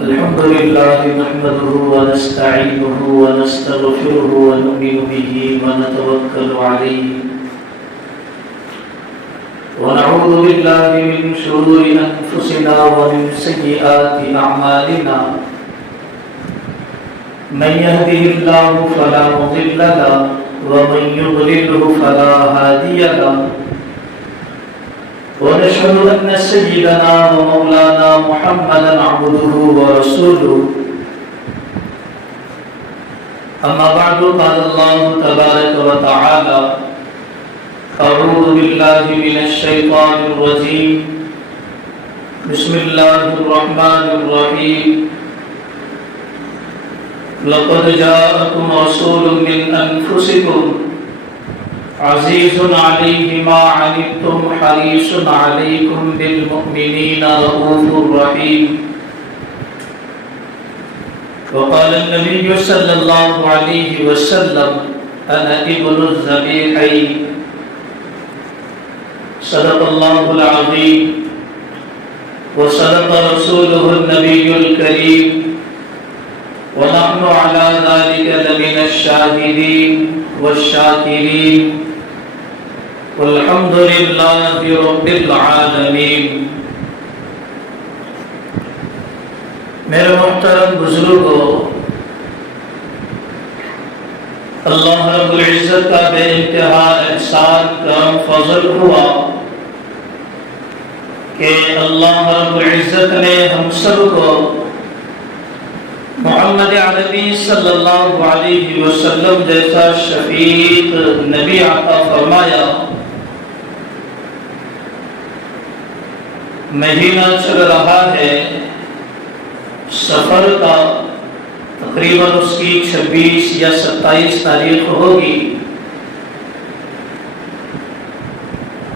الحمد لله نحمده ونستعينه ونستغفره ونؤمن به ونتوكل عليه ونعوذ بالله من شرور أنفسنا ومن سيئات أعمالنا من يهده الله فلا مضل له ومن يضلله فلا هادي له ونشهد أن سيدنا ومولانا محمدا عبده ورسوله أما بعد قال الله تبارك وتعالى أعوذ بالله من الشيطان الرجيم بسم الله الرحمن الرحيم لقد جاءكم رسول من أنفسكم عزيز عليه ما عنتم حريص عليكم بالمؤمنين رؤوف رحيم وقال النبي صلى الله عليه وسلم أنا ابن الذبيحين صدق الله العظيم وصدق رسوله النبي الكريم ونحن على ذلك لمن الشاهدين والشاكرين والحمد لله رب العالمین۔ میرے محترم بزرگوں، اللہ رب العزت کا بے انتہا احسان کرم فضل ہوا کہ اللہ رب العزت نے ہم سب کو محمد عربی صلی اللہ علیہ وسلم جیسا شفیق نبی عطا فرمایا۔ مہینہ چل رہا ہے سفر کا، تقریباً اس کی 26 یا 27 تاریخ ہوگی۔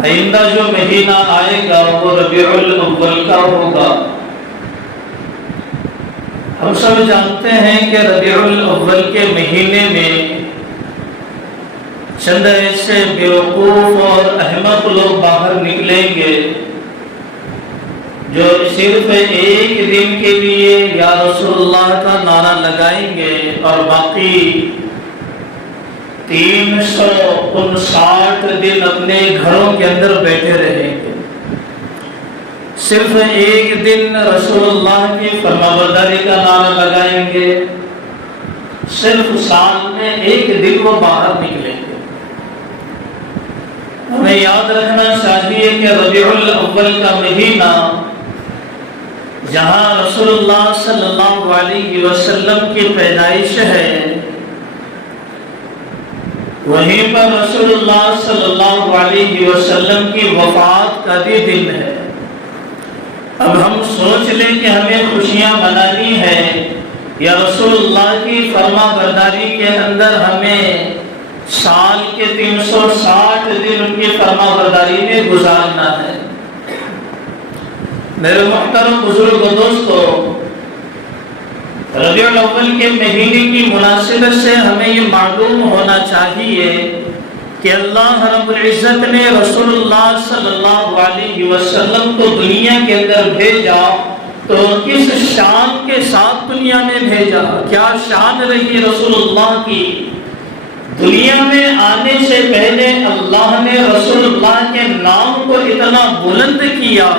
آئندہ جو مہینہ آئے گا وہ ربیع الاول کا ہوگا۔ ہم سب جانتے ہیں کہ ربیع الاول کے مہینے میں چند ایسے بیوقوف اور احمق لوگ باہر نکلیں گے جو صرف ایک دن کے لیے یا رسول اللہ کا نعرہ لگائیں گے اور باقی 359 دن اپنے گھروں کے اندر بیٹھے رہیں گے۔ صرف ایک دن رسول اللہ کی فرمانبرداری کا نعرہ لگائیں گے، صرف سال میں ایک دن وہ باہر نکلیں گے۔ ہمیں یاد رکھنا چاہیے کہ ربیع الاول کا مہینہ جہاں رسول اللہ صلی اللہ علیہ وسلم کی پیدائش ہے، وہیں پر رسول اللہ صلی اللہ علیہ وسلم کی وفات کا بھی دن ہے۔ اب ہم سوچ لیں کہ ہمیں خوشیاں منانی ہے یا رسول اللہ کی فرما برداری کے اندر ہمیں سال کے 360 دن ان کی فرما برداری میں گزارنا ہے۔ میرے محترم بزرگ و دوستو، ربیع الاول کے مہینے کی مناسبت سے ہمیں یہ معلوم ہونا چاہیے کہ اللہ رب العزت نے رسول اللہ صلی اللہ علیہ وسلم کو دنیا کے اندر بھیجا تو کس شان کے ساتھ دنیا میں بھیجا؟ کیا شان رہی رسول اللہ کی؟ دنیا میں آنے سے پہلے اللہ نے رسول اللہ کے نام کو اتنا بلند کیا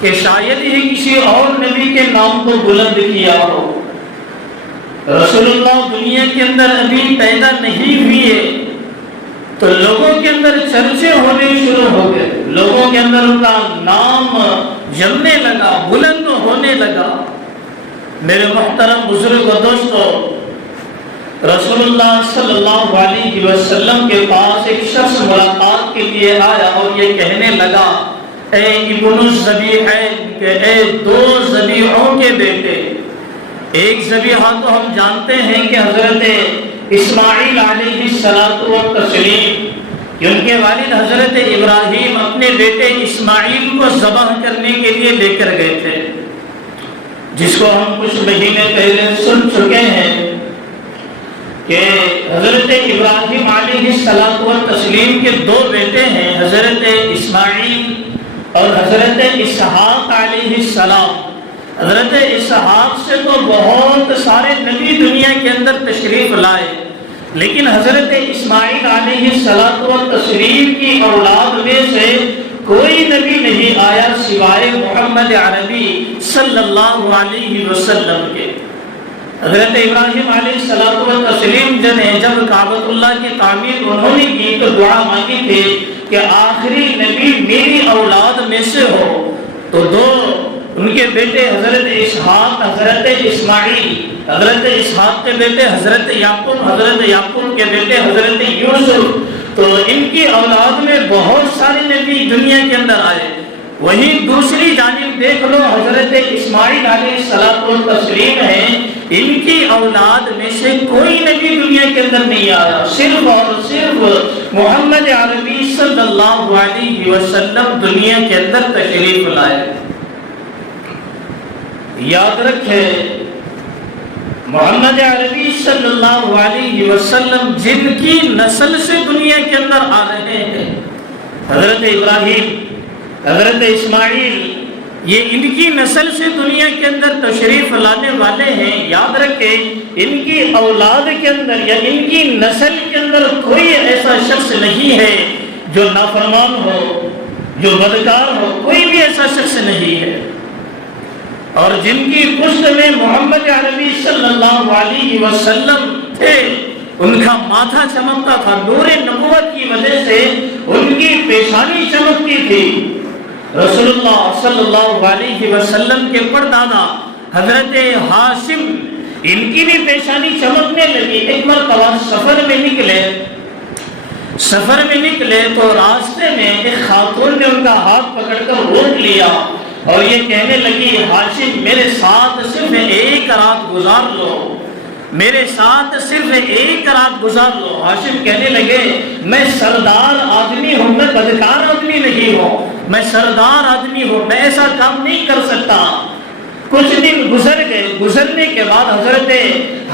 کہ شاید ہی کسی اور نبی کے نام کو بلند کیا ہو۔ رسول اللہ دنیا کے اندر ابھی پیدا نہیں ہوئے تو لوگوں کے اندر چرچے ہونے شروع ہو گئے، لوگوں کے اندر ان کا نام جمنے لگا، بلند ہونے لگا۔ میرے محترم بزرگ و دوستو، رسول اللہ صلی اللہ علیہ وسلم کے پاس ایک شخص ملاقات کے لیے آیا اور یہ کہنے لگا، اے ابن الذبیحین، کہ اے دو ذبیحوں کے بیٹے۔ ایک ذبیحہ تو ہم جانتے ہیں کہ حضرت اسماعیل علیہ السلام، ان کے والد حضرت ابراہیم اپنے بیٹے اسماعیل کو ذبح کرنے کے لیے لے کر گئے تھے، جس کو ہم کچھ مہینے پہلے سن چکے ہیں کہ حضرت ابراہیم علیہ السلام کے دو بیٹے ہیں، حضرت اسماعیل اور حضرت اسحاق علیہ السلام۔ حضرت اسحاق سے تو بہت سارے نبی دنیا کے اندر تشریف لائے، لیکن حضرت اسماعیل علیہ الصلوۃ والتسلیم کی اولاد میں سے کوئی نبی نہیں آیا سوائے محمد عربی صلی اللہ علیہ وسلم کے۔ حضرت ابراہیم علیہ الصلوۃ والتسلیم جب کعبۃ اللہ کی تعمیر انہوں نے کی تو دعا مانگی تھی کہ آخری نبی میری اولاد میں سے ہو، تو دو ان کے بیٹے حضرت اسحاق، حضرت اسماعیل، حضرت اسحاق کے بیٹے حضرت یعقوب، حضرت یعقوب کے بیٹے حضرت یوسف، تو ان کی اولاد میں بہت سارے نبی دنیا کے اندر آئے۔ وہیں دوسری جانب دیکھ لو حضرت اسماعیل علیہ الصلوۃ والتسلیم ہیں، ان کی اولاد میں سے کوئی نبی دنیا کے اندر نہیں آیا، صرف اور صرف محمد عربی صلی اللہ علیہ وسلم دنیا کے اندر تشریف لائے۔ یاد رکھے محمد عربی صلی اللہ علیہ وسلم جن کی نسل سے دنیا کے اندر آ رہے ہیں، حضرت ابراہیم، حضرت اسماعیل، یہ ان کی نسل سے دنیا کے اندر تشریف لانے والے ہیں۔ یاد رکھے ان کی اولاد کے اندر یا ان کی نسل کے اندر کوئی ایسا شخص نہیں ہے جو نافرمان ہو، جو بدکار ہو، کوئی بھی ایسا شخص نہیں ہے۔ اور جن کی پشت میں محمد عربی صلی اللہ علیہ وسلم تھے، ان کا ماتھا چمکتا تھا، نور نبوت کی وجہ سے ان کی پیشانی چمکتی تھی۔ رسول اللہ صلی اللہ علیہ وسلم کے پردادا حضرت ہاشم، ان کی بھی پیشانی چمکنے لگی۔ ایک مرتبہ سفر میں نکلے تو راستے میں ایک خاتون نے ان کا ہاتھ پکڑ کر روک لیا اور یہ کہنے لگی، ہاشم میرے ساتھ صرف ایک رات گزار لو، میرے ساتھ صرف ایک رات گزار لو۔ ہاشم کہنے لگے، میں سردار آدمی ہوں، میں بدکار آدمی نہیں ہوں، میں سردار آدمی ہوں، میں ایسا کام نہیں کر سکتا۔ کچھ دن گزر گئے، گزرنے کے بعد حضرت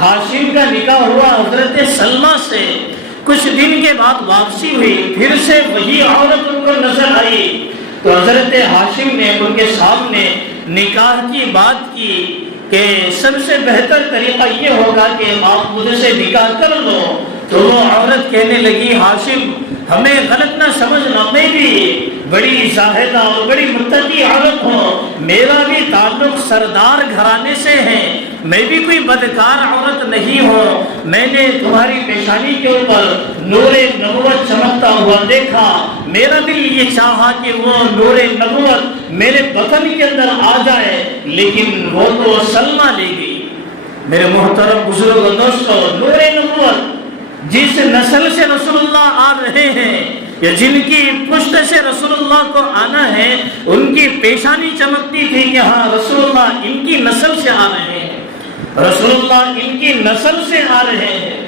ہاشم کا نکاح ہوا حضرت سلمہ سے۔ کچھ دن کے بعد واپسی ہوئی، پھر سے وہی عورت ان کو نظر آئی، تو حضرت ہاشم نے ان کے سامنے نکاح کی بات کی کہ سب سے بہتر طریقہ یہ ہوگا کہ آپ مجھ سے نکاح کر لو۔ تو وہ عورت کہنے لگی، ہاشم ہمیں غلط نہ سمجھنا، میں بھی بڑی زاہدہ اور بڑی متقی عورت ہوں، میرا بھی تعلق سردار گھرانے سے ہے، میں بھی کوئی بدکار عورت نہیں ہوں۔ میں نے تمہاری پیشانی کے اوپر نور نبوت چمکتا ہوا دیکھا، میرا دل یہ چاہا کہ وہ نور نبوت میرے بدن کے اندر آ جائے، لیکن وہ تو سلمہ لے گئی۔ میرے محترم بزرگ دوستو، نور نبوت جس نسل سے رسول اللہ آ رہے ہیں یا جن کی پشت سے رسول اللہ کو آنا ہے، ان کی پیشانی چمکتی تھی کہ ہاں رسول اللہ ان کی نسل سے آ رہے ہیں، رسول اللہ ان کی نسل سے آ رہے ہیں۔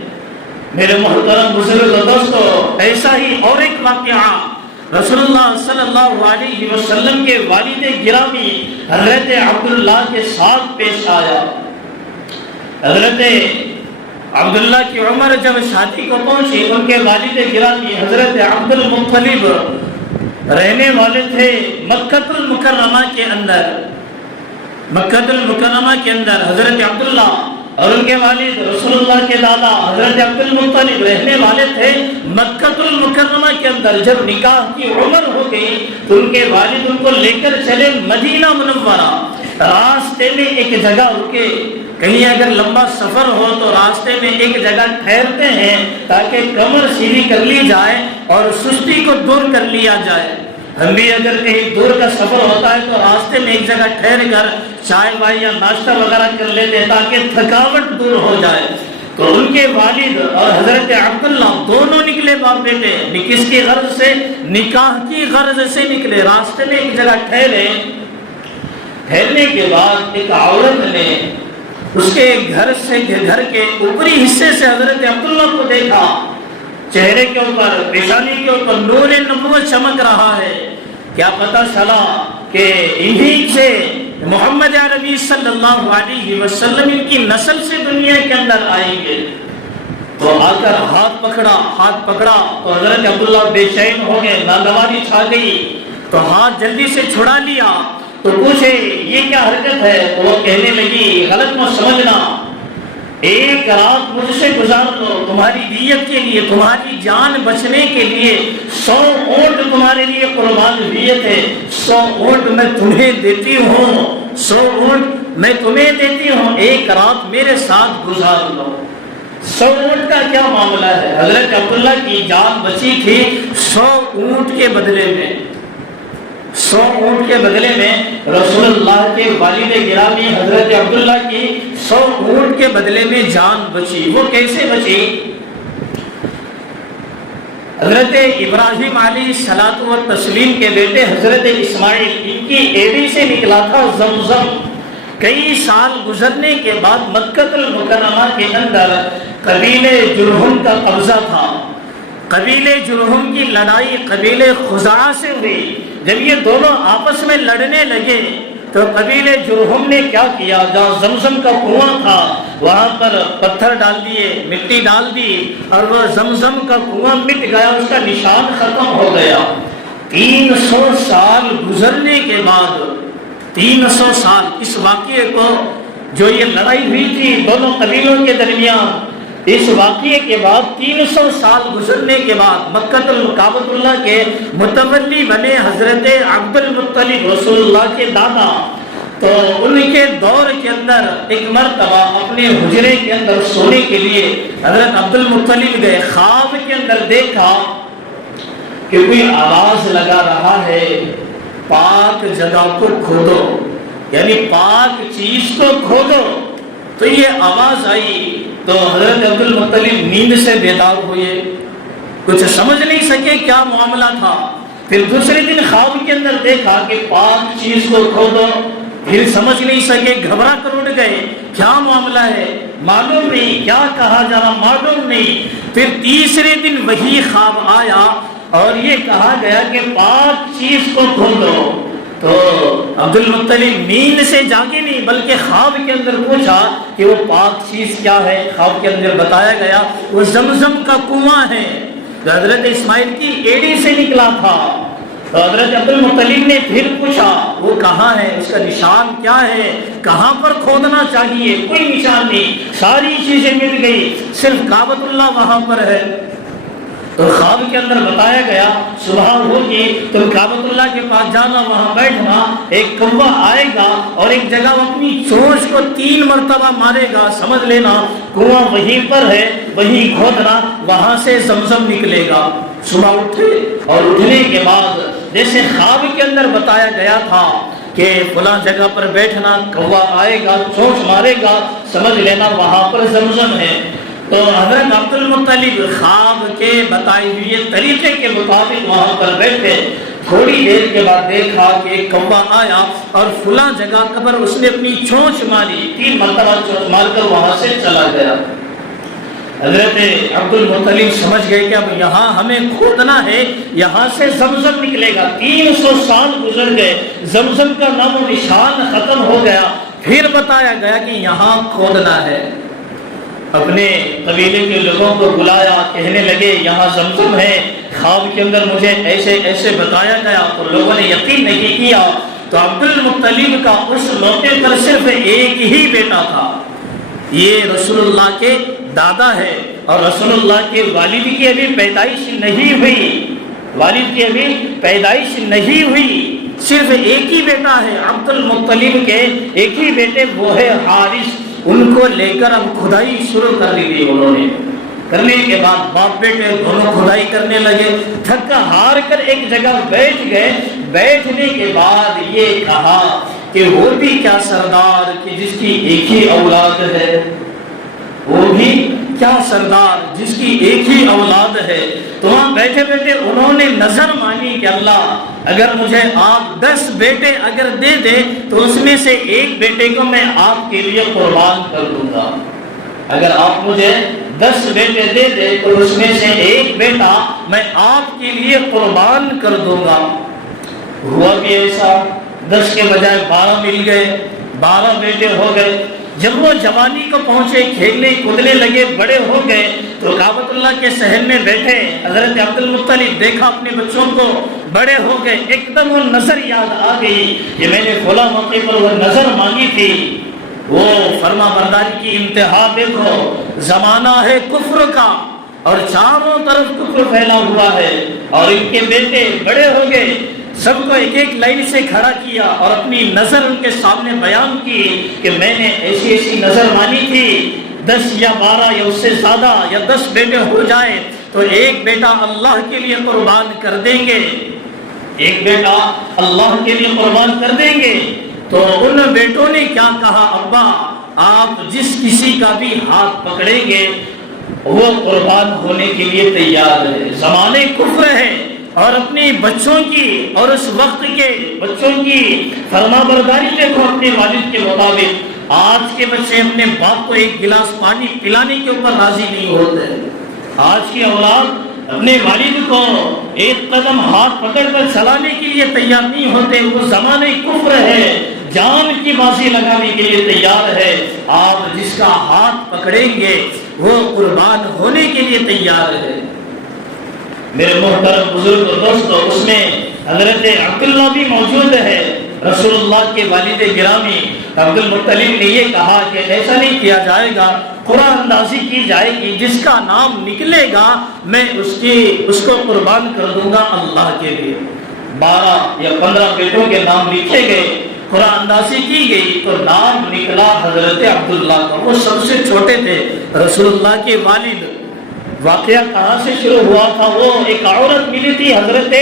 میرے محترم بزرگ دوستو، ایسا ہی اور ایک واقعہ رسول اللہ صلی اللہ علیہ وسلم کے والد گرامی حضرت عبداللہ کے ساتھ پیش آیا۔ حضرت عبداللہ کی عمر جب شادی کو پہنچی، ان کے والد گرامی حضرت عبد المطلب رہنے والے تھے مکہ المکرمہ کے اندر۔ مکہ المکرمہ کے اندر حضرت عبداللہ اور ان کے والد رسول اللہ کے دادا حضرت عبد المطلب رہنے والے تھے مکہ المکرمہ کے اندر۔ جب نکاح کی عمر ہو گئی تو ان کے والد ان کو لے کر چلے مدینہ منورہ۔ راستے میں ایک جگہ رکے، کہیں اگر لمبا سفر ہو تو راستے میں ایک جگہ ٹھہرتے ہیں تاکہ کمر سیدھی کر لی جائے اور سستی کو دور کر لیا جائے۔ ہم بھی اگر کہیں دور کا سفر ہوتا ہے تو راستے میں ایک جگہ ٹھہر کر چائے وائے یا ناشتہ وغیرہ کر لیتے ہیں تاکہ تھکاوٹ دور ہو جائے۔ تو ان کے والد اور حضرت عبداللہ دونوں نکلے باپ بیٹے، کس کی غرض سے؟ نکاح کی غرض سے نکلے۔ راستے میں ایک جگہ ٹھہرنے کے بعد ایک عورت نے اس کے گھر کے اوپری حصے سے حضرت عبداللہ کو دیکھا، چہرے کے اوپر پیشانی کے اوپر نور نبوت چمک رہا ہے۔ کیا پتہ چلا کہ انہی سے محمد عربی صلی اللہ علیہ وسلم ان کی نسل سے دنیا کے اندر آئیں گے۔ تو آ کر ہاتھ پکڑا تو حضرت عبداللہ بے چین ہو گئے، ناگواری چھا گئی، تو ہاتھ جلدی سے چھڑا لیا۔ تو پوچھے یہ کیا حرکت ہے؟ تو وہ کہنے لگی غلط مت سمجھنا، ایک رات مجھ سے گزار دو تمہاری دیت کے لیے، تمہاری جان بچنے کے لیے 100 اونٹ تمہارے لیے قربان دیت ہے، 100 اونٹ میں تمہیں دیتی ہوں، 100 اونٹ میں تمہیں دیتی ہوں، ایک رات میرے ساتھ گزار دو۔ 100 اونٹ کا کیا معاملہ ہے؟ حضرت عبداللہ کی جان بچی تھی 100 اونٹ کے بدلے میں، 100 اونٹ کے بدلے میں رسول اللہ کے والد گرامی حضرت عبداللہ کی 100 اونٹ کے بدلے میں جان بچی۔ وہ کیسے بچی؟ حضرت ابراہیم علیہ الصلوۃ والتسلیم کے بیٹے حضرت اسماعیل، ان کی ایڑی سے نکلا تھا زمزم۔ کئی سال گزرنے کے بعد مکہ المکرمہ کے اندر قبیلے جرہم کا قبضہ تھا۔ قبیلے جرہم کی لڑائی قبیلے خزاعہ سے ہوئی۔ جب یہ دونوں آپس میں لڑنے لگے تو قبیلے جرہم نے کیا کیا، جہاں زمزم کا کنواں تھا وہاں پر پتھر ڈال دیے، مٹی ڈال دی، اور وہ زمزم کا کنواں مٹ گیا، اس کا نشان ختم ہو گیا۔ 300 سال گزرنے کے بعد، 300 سال اس واقعے کو، جو یہ لڑائی ہوئی تھی دونوں قبیلوں کے درمیان، اس واقعے کے بعد 300 سال گزرنے کے بعد مکہ کعبۃ اللہ کے متولی بنے حضرت عبد المطلب، رسول اللہ کے دادا۔ تو ان کے دور کے اندر ایک مرتبہ اپنے حجرے کے اندر سونے کے لیے حضرت عبد المطلب گئے، خواب کے اندر دیکھا کہ کوئی آواز لگا رہا ہے، پاک جگہ کو کھودو، یعنی پاک چیز کو کھودو۔ تو یہ آواز آئی تو حضرت عبد المطلب نیند سے بیدار ہوئے، کچھ سمجھ نہیں سکے کیا معاملہ تھا۔ پھر دوسرے دن خواب کے اندر دیکھا کہ پاک چیز کو کھودو، پھر سمجھ نہیں سکے، گھبرا کر اٹھ گئے، کیا معاملہ ہے معلوم نہیں، کیا کہا جا رہا معلوم نہیں۔ پھر تیسرے دن وہی خواب آیا اور یہ کہا گیا کہ پاک چیز کو کھودو۔ تو عبد المطلب نیند سے جاگے نہیں بلکہ خواب کے اندر پوچھا کہ وہ پاک چیز کیا ہے۔ خواب کے اندر بتایا گیا وہ زمزم کا کنواں ہے جو حضرت اسماعیل کی ایڑی سے نکلا تھا۔ تو حضرت عبد المطلب نے پھر پوچھا وہ کہاں ہے، اس کا نشان کیا ہے، کہاں پر کھودنا چاہیے؟ کوئی نشان نہیں، ساری چیزیں مل گئی، صرف کعبۃ اللہ وہاں پر ہے۔ تو خواب کے اندر بتایا گیا صبح ہوگی تم کعبۃ اللہ کے پاس جانا، وہاں بیٹھنا، ایک کوا آئے گا اور ایک جگہ وہ اپنی چونچ کو 3 مرتبہ مارے گا، سمجھ لینا کنواں وہیں پر ہے، وہیں کھودنا، وہاں سے زمزم نکلے گا۔ صبح اٹھے اور اٹھنے کے بعد جیسے خواب کے اندر بتایا گیا تھا کہ فلاں جگہ پر بیٹھنا، کوا آئے گا، چونچ مارے گا، سمجھ لینا وہاں پر زمزم ہے۔ تو حضرت عبد المطلب خواب کے بتائے ہوئے طریقے کے مطابق وہاں پر بیٹھے، تھوڑی دیر کے بعد دیکھا کہ ایک کوا آیا اور فلاں جگہ پر اس نے اپنی چونچ ماری، 3 مرتبہ چونچ مار کر وہاں سے چلا گیا۔ حضرت عبد المطلب سمجھ گئے کہ اب یہاں ہمیں کھودنا ہے، یہاں سے زمزم نکلے گا۔ 300 سال گزر گئے، زمزم کا نام و نشان ختم ہو گیا۔ پھر بتایا گیا کہ یہاں کھودنا ہے۔ اپنے قبیلے کے لوگوں کو بلایا، کہنے لگے یہاں زمزم ہے، خواب کے اندر مجھے ایسے ایسے بتایا گیا۔ تو لوگوں نے یقین نہیں کیا۔ تو عبد المطلب کا اس موقع پر صرف ایک ہی بیٹا تھا، یہ رسول اللہ کے دادا ہے، اور رسول اللہ کے والد کی ابھی پیدائش نہیں ہوئی، والد کی ابھی پیدائش نہیں ہوئی، صرف ایک ہی بیٹا ہے عبد المطلب کے، ایک ہی بیٹے وہ ہے حارث۔ ان کو لے کر اب کھدائی شروع کر دی تھی انہوں نے۔ کرنے کے بعد باپ بیٹے دونوں کھدائی کرنے لگے، تھک ہار کر ایک جگہ بیٹھ گئے۔ بیٹھنے کے بعد یہ کہا کہ وہ بھی کیا سردار کہ جس کی ایک ہی اولاد ہے، وہ بھی کیا سردار جس کی ایک ہی اولاد ہے۔ تو وہاں بیٹھے بیٹھے انہوں نے نظر مانی کہ اللہ اگر مجھے آپ 10 بیٹے اگر دے دے تو اس میں سے ایک بیٹے کو میں آپ کے لیے قربان کر دوں گا، اگر آپ مجھے 10 بیٹے دے دے تو اس میں سے ایک بیٹا میں آپ کے لیے قربان کر دوں گا۔ ہوا بھی ایسا، 10 کے بجائے 12 مل گئے، 12 بیٹے ہو گئے۔ جب وہ جوانی کو پہنچے، کھیلنے کودنے لگے، بڑے ہو گئے، تو تو کعبۃ اللہ کے صحن میں بیٹھے حضرت عبد المطلب دیکھا اپنے بچوں کو بڑے ہو گئے، ایک دم وہ نظر یاد آ گئی کہ میں نے فلاں موقع پر وہ نظر مانگی تھی۔ وہ فرما برداری کی انتہا دیکھو، زمانہ ہے کفر کا اور چاروں طرف کفر پھیلا ہوا ہے، اور ان کے بیٹے بڑے ہو گئے، سب کو ایک ایک لائن سے کھڑا کیا اور اپنی نظر ان کے سامنے بیان کی کہ میں نے ایسی ایسی نظر مانی تھی، 10 یا 12 یا اس سے زیادہ یا 10 بیٹے ہو جائے تو ایک بیٹا اللہ کے لیے قربان کر دیں گے، ایک بیٹا اللہ کے لیے قربان کر دیں گے۔ تو ان بیٹوں نے کیا کہا، ابا آپ جس کسی کا بھی ہاتھ پکڑیں گے وہ قربان ہونے کے لیے تیار ہے۔ زمانے کفر ہے اور اپنی بچوں کی اور اس وقت کے بچوں کی فرما برداری دیکھو اپنے والد کے مطابق۔ آج کے بچے اپنے باپ کو ایک گلاس پانی پلانے کے اوپر راضی نہیں ہوتے۔ آج کی اولاد اپنے والد کو ایک قدم ہاتھ پکڑ کر چلانے کے لیے تیار نہیں ہوتے۔ وہ زمانے کفر ہے، جان کی بازی لگانے کے لیے تیار ہے۔ آپ جس کا ہاتھ پکڑیں گے وہ قربان ہونے کے لیے تیار ہے۔ میرے محترم بزرگ دوستو، اس میں حضرت عبداللہ بھی موجود ہے۔ رسول اللہ کے والد گرامی عبد المطلب نے یہ کہا کہ ایسا نہیں کیا جائے گا، قرآن اندازی کی جائے گی، جس کا نام نکلے گا میں اس کو قربان کر دوں گا اللہ کے لیے۔ 12 یا 15 بیٹوں کے نام لکھے گئے، قرآن اندازی کی گئی تو نام نکلا حضرت عبداللہ کا۔ وہ سب سے چھوٹے تھے، رسول اللہ کے والد۔ واقعہ کہاں سے شروع ہوا تھا؟ وہ ایک عورت ملی تھی حضرت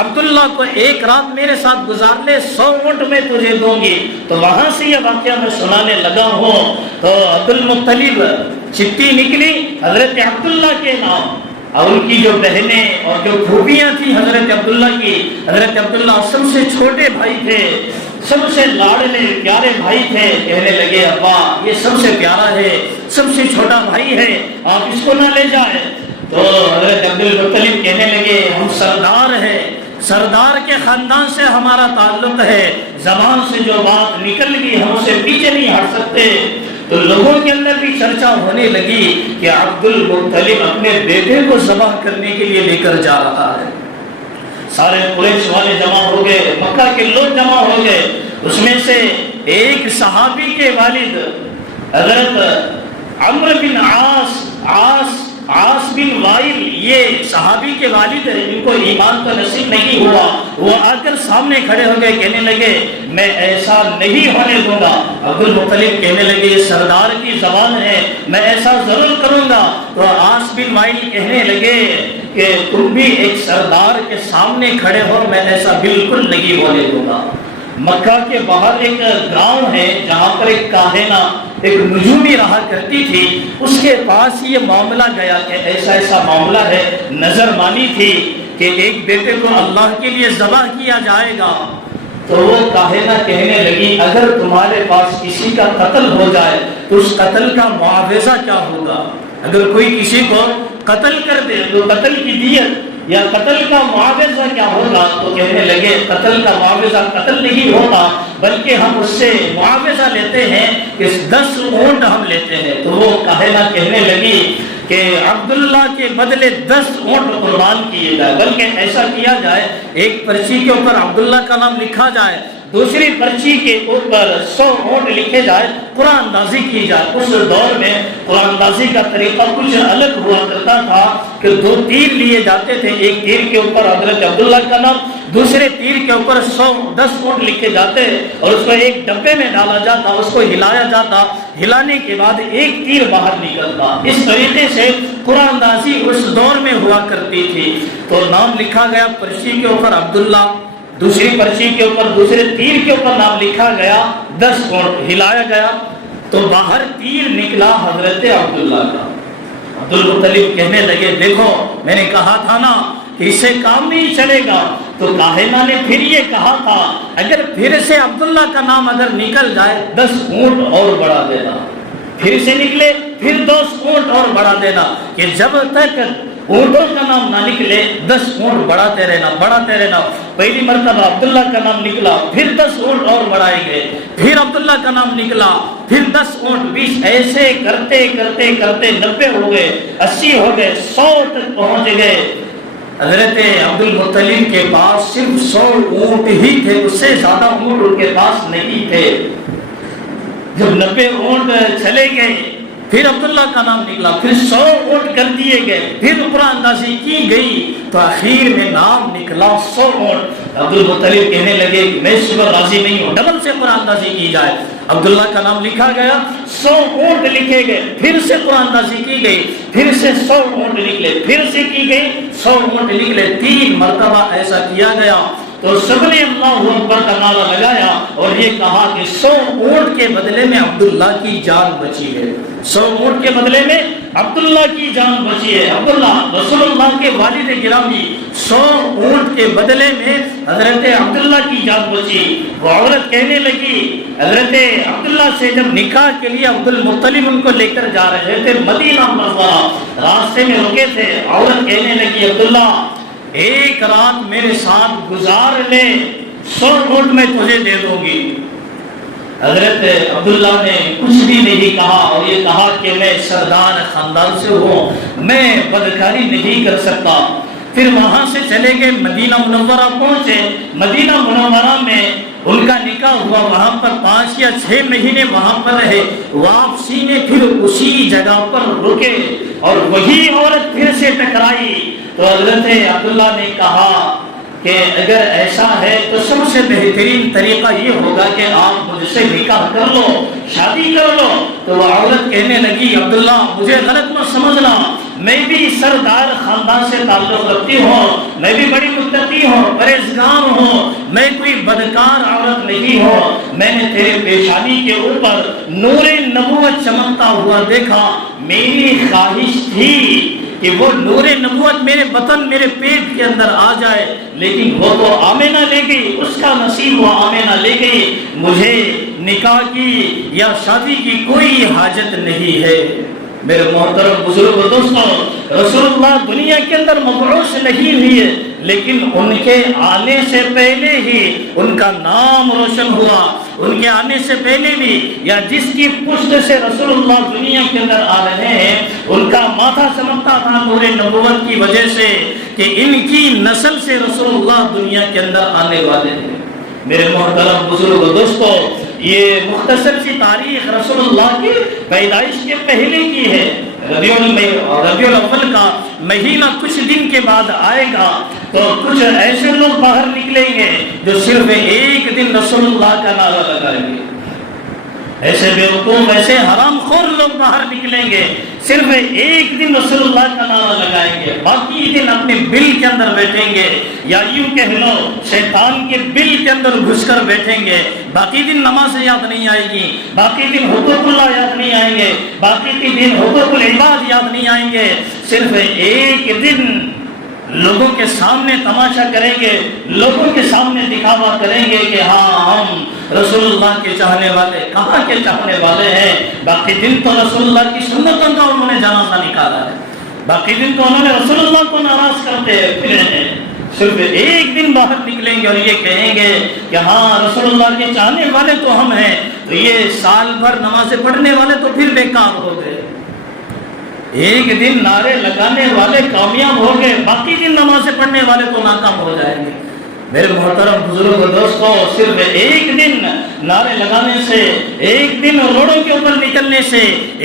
عبداللہ کو، ایک رات میرے ساتھ گزار لے، 100 اونٹ میں تجھے دوں گی۔ تو وہاں سے یہ واقعہ میں سنانے لگا ہوں۔ تو عبد المطلب چٹھی نکلی حضرت عبداللہ کے نام، اور ان کی جو بہنیں اور جو خوبیاں تھیں حضرت عبداللہ کی، حضرت عبداللہ سب سے چھوٹے بھائی تھے، سب سے لاڈلے پیارے بھائی تھے۔ کہنے لگے ابا یہ سب سے پیارا ہے، سب سے چھوٹا بھائی ہے، آپ اس کو نہ لے جائیں۔ تو حضرت عبد المطلب کہنے لگے ہم سردار ہیں، سردار کے خاندان سے ہمارا تعلق ہے، زبان سے جو بات نکل گئی ہم اسے پیچھے نہیں ہٹ سکتے۔ تو لوگوں کے اندر بھی چرچا ہونے لگی کہ عبد المطلب اپنے بیٹے کو ذبح کرنے کے لیے لے کر جا رہا ہے۔ سارے قریش والے جمع ہو گئے، مکہ کے لوگ جمع ہو گئے۔ اس میں سے ایک صحابی کے والد حضرت عمرو بن عاص بن وائل، یہ صحابی کے والد ہیں، ان کو ایمان کا نصیب نہیں ہوا۔ وہ آ کر سامنے کھڑے ہو گئے، کہنے لگے میں ایسا نہیں ہونے دوں گا۔ عبد المطلب کہنے لگے یہ سردار کی زبان ہے، میں ایسا ضرور کروں گا۔ تو عاص بن وائل کہنے لگے کہ تم بھی ایک سردار کے سامنے کھڑے ہو، میں ایسا بالکل نہیں ہونے دوں گا۔ مکہ کے باہر ایک گاؤں ہے جہاں پر ایک کاہنہ، ایک نجومی رہا کرتی تھی، اس کے پاس یہ معاملہ گیا کہ ایسا ایسا معاملہ ہے، نظر مانی تھی کہ ایک بیٹے کو اللہ کے لیے ذبح کیا جائے گا۔ تو وہ کاہنہ کہنے لگی اگر تمہارے پاس کسی کا قتل ہو جائے تو اس قتل کا معاوضہ کیا ہوگا؟ اگر کوئی کسی کو قتل کر دے تو قتل کی دیت یا قتل کا معاوضہ کیا ہوگا؟ تو کہنے لگے قتل کا معاوضہ قتل نہیں ہوتا، بلکہ ہم اس سے معاوضہ لیتے ہیں کہ 10 اونٹ ہم لیتے ہیں۔ تو وہ کاہنہ کہنے لگی کہ عبداللہ کے بدلے 10 اونٹ قربان کیے جائے، بلکہ ایسا کیا جائے ایک پرچی کے اوپر عبداللہ کا نام لکھا جائے، دوسری پرچی کے اوپر 100 اونٹ لکھے جائے، قرآن اندازی کی جائے۔ اس دور میں قرآن اندازی کا طریقہ کچھ الگ ہوا کرتا تھا کہ 2 تیر لیے جاتے تھے، ایک تیر کے اوپر حضرت عبداللہ کا نام، دوسرے تیر کے اوپر 10 اونٹ لکھے جاتے اور اس کو ایک ڈبے میں ڈالا جاتا، اس کو ہلایا جاتا، ہلانے کے بعد ایک تیر باہر نکلتا۔ اس طریقے سے قرآن اندازی اس دور میں ہوا کرتی تھی۔ تو نام لکھا گیا پرچی کے اوپر عبداللہ، دوسری پرچی کے اوپر دوسرے تیر کے اوپر نام لکھا گیا، 10 اونٹ ہلایا گیا تو باہر تیر نکلا حضرت عبداللہ کا۔ عبد المطلب کہنے لگے دیکھو میں نے کہا تھا نا کہ اس سے کام نہیں چلے گا۔ تو کاہنہ نے پھر یہ کہا تھا اگر پھر سے عبداللہ کا نام اگر نکل جائے 10 اونٹ اور بڑھا دینا، پھر سے نکلے پھر 10 اونٹ اور بڑھا دینا، کہ جب تک اونٹوں کا نام نہ نکلے 10 اونٹ بڑھاتے رہنا. پہلی مرتبہ عبداللہ کا نام نکلا، پھر 10 اونٹ اور بڑھائے گئے، پھر عبداللہ کا نام نکلا، پھر 10 اونٹ 20، ایسے کرتے کرتے کرتے 90 ہو گئے، 80 ہو گئے، 100 تک پہنچ گئے. حضرت عبد المطلب کے پاس صرف 100 اونٹ ہی تھے، اس سے زیادہ اونٹ ان کے پاس نہیں تھے. جب 90 اونٹ چلے گئے، پھر عبداللہ کا نام نکلا، پھر 100 اونٹ کر دیے گئے، پھر اوپر اندازی کی گئی تو آخر میں نام نکلا 100 اونٹ. عبد المطلب کہنے لگے کہ میں اس پر راضی نہیں ہوں، ڈبل سے قرآن اندازی کی جائے. عبداللہ کا نام لکھا گیا، 100 اونٹ لکھے گئے، پھر سے قرآن اندازی کی گئی، پھر سے 100 اونٹ نکلے، پھر سے کی گئی 100 اونٹ نکلے. 3 مرتبہ ایسا کیا گیا تو سب نے اللہ اکبر کا نعرہ لگایا اور یہ کہا کہ 100 اونٹ کے بدلے میں عبداللہ کی جان بچی ہے. 100 اونٹ کے بدلے میں عبداللہ کی جان بچی ہے. عبداللہ رسول اللہ کے والد گرامی، 100 اونٹ کے بدلے میں حضرت عبداللہ کی جان بچی. وہ عورت کہنے لگی، حضرت عبداللہ سے جب نکاح کے لیے عبد المطلب ان کو لے کر جا رہے تھے مدینہ منورہ، راستے میں رکے تھے، عورت کہنے لگی عبداللہ ایک رات میرے ساتھ گزار لے، 100 اونٹ میں تجھے دے دوں گی. حضرت عبداللہ نے کچھ بھی نہیں کہا اور یہ کہا کہ میں سردار خاندان سے ہوں، میں بدکاری نہیں کر سکتا. پھر وہاں سے چلے گئے، مدینہ منورہ پہنچے. مدینہ منورہ میں ان کا نکاح ہوا، وہاں پر 5 یا 6 مہینے وہاں پر رہے. واپسی میں پھر اسی جگہ پر رکے اور وہی عورت پھر سے ٹکرائی. تو حضرت عبداللہ نے کہا کہ اگر ایسا ہے تو سب سے بہترین طریقہ یہ ہوگا کہ آپ مجھ سے نکاح کر لو، شادی کر لو. تو وہ عورت کہنے لگی عبداللہ مجھے غلط نہ سمجھنا، میں بھی سردار خاندان سے تعلق رکھتی ہوں، میں بھی بڑی متقی ہوں، پرہیزگار ہوں، میں کوئی بدکار عورت نہیں ہوں. میں نے تیرے پیشانی کے اوپر نور نبوت چمکتا ہوا دیکھا، میری خواہش تھی کہ وہ نور نبوت میرے بطن میرے پیٹ کے اندر آ جائے، لیکن وہ تو آمینہ لے گئی، اس کا نصیب وہ آمینہ لے گئی. مجھے نکاح کی یا شادی کی کوئی حاجت نہیں ہے. میرے محترم بزرگ و دوستوں، رسول اللہ دنیا کے اندر مبعوث نہیں ہوئے، لیکن ان کے آنے سے پہلے ہی ان کا نام روشن ہوا. ان کے آنے سے پہلے بھی یا جس کی پشت سے رسول اللہ دنیا کے اندر آ رہے ہیں ان کا ماتھا چمکتا تھا نور نبوت کی وجہ سے کہ ان کی نسل سے رسول اللہ دنیا کے اندر آنے والے ہیں. میرے محترم بزرگ و دوستوں، یہ مختصر سی تاریخ رسول اللہ کی پیدائش کے پہلے کی ہے. ربیع الاول کا مہینہ کچھ دن کے بعد آئے گا تو کچھ ایسے لوگ باہر نکلیں گے جو صرف ایک دن رسول اللہ کا نعرہ لگائیں گے. ایسے بیوقوف ایسے حرام خور لوگ باہر نکلیں گے، صرف ایک دن رسول اللہ کا نعرہ لگائیں گے، باقی دن اپنے بل کے اندر بیٹھیں گے، یا یوں کہہ لو شیطان کے بل کے اندر گھس کر بیٹھیں گے. باقی دن نماز یاد نہیں آئے گی، باقی دن حقوق اللہ یاد نہیں آئیں گے، باقی دن حقوق العباد یاد نہیں آئیں گے. صرف ایک دن لوگوں کے سامنے تماشا کریں گے، لوگوں کے سامنے دکھاوا کریں گے کہ ہاں ہم رسول اللہ کے چاہنے والے. کہاں کے چاہنے والے ہیں؟ باقی دن تو رسول اللہ کی سنتوں کا انہوں نے جنازہ نکالا ہے، باقی دن تو انہوں نے رسول اللہ کو ناراض کرتے پھرے ہیں. صرف ایک دن باہر نکلیں گے اور یہ کہیں گے کہ ہاں رسول اللہ کے چاہنے والے تو ہم ہیں، تو یہ سال بھر نمازیں پڑھنے والے تو پھر بیکار ہو گئے. ایک دن نعرے لگانے والے کامیاب ہو گئے، باقی دن نمازیں پڑھنے والے تو ناکام ہو جائیں گے. میرے محترم بزرگ و دوستوں، صرف ایک دن نعرے لگانے سے، ایک دن روڈوں کے اوپر نکلنے سے،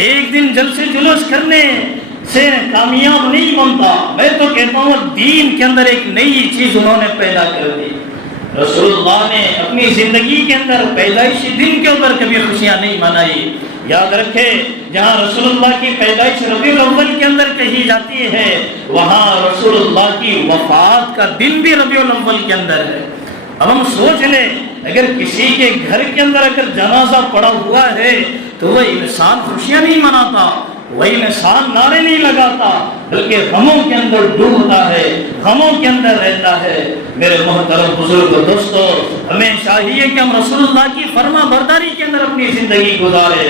ایک دن جلسے جلوس کرنے سے کامیاب نہیں بنتا. میں تو کہتا ہوں دین کے اندر ایک نئی چیز انہوں نے پیدا کر دی. رسول اللہ نے اپنی زندگی کے اندر پیدائشی دن کے اوپر کبھی خوشیاں نہیں منائی. یاد رکھے جہاں رسول اللہ کی پیدائش ربیع الاول کے اندر کہی جاتی ہے، وہاں رسول اللہ کی وفات کا دن بھی ربیع الاول کے اندر ہے. اب ہم سوچ لیں اگر کسی کے گھر کے اندر اگر جنازہ پڑا ہوا ہے تو وہ انسان خوشیاں نہیں مناتا، وہ انسان نعرے نہیں لگاتا، بلکہ غموں کے اندر ڈوبتا ہے، غموں کے اندر رہتا ہے. میرے محترم بزرگ دوستو، ہمیں چاہیے کہ ہم رسول اللہ کی فرما برداری کے اندر اپنی زندگی گزارے.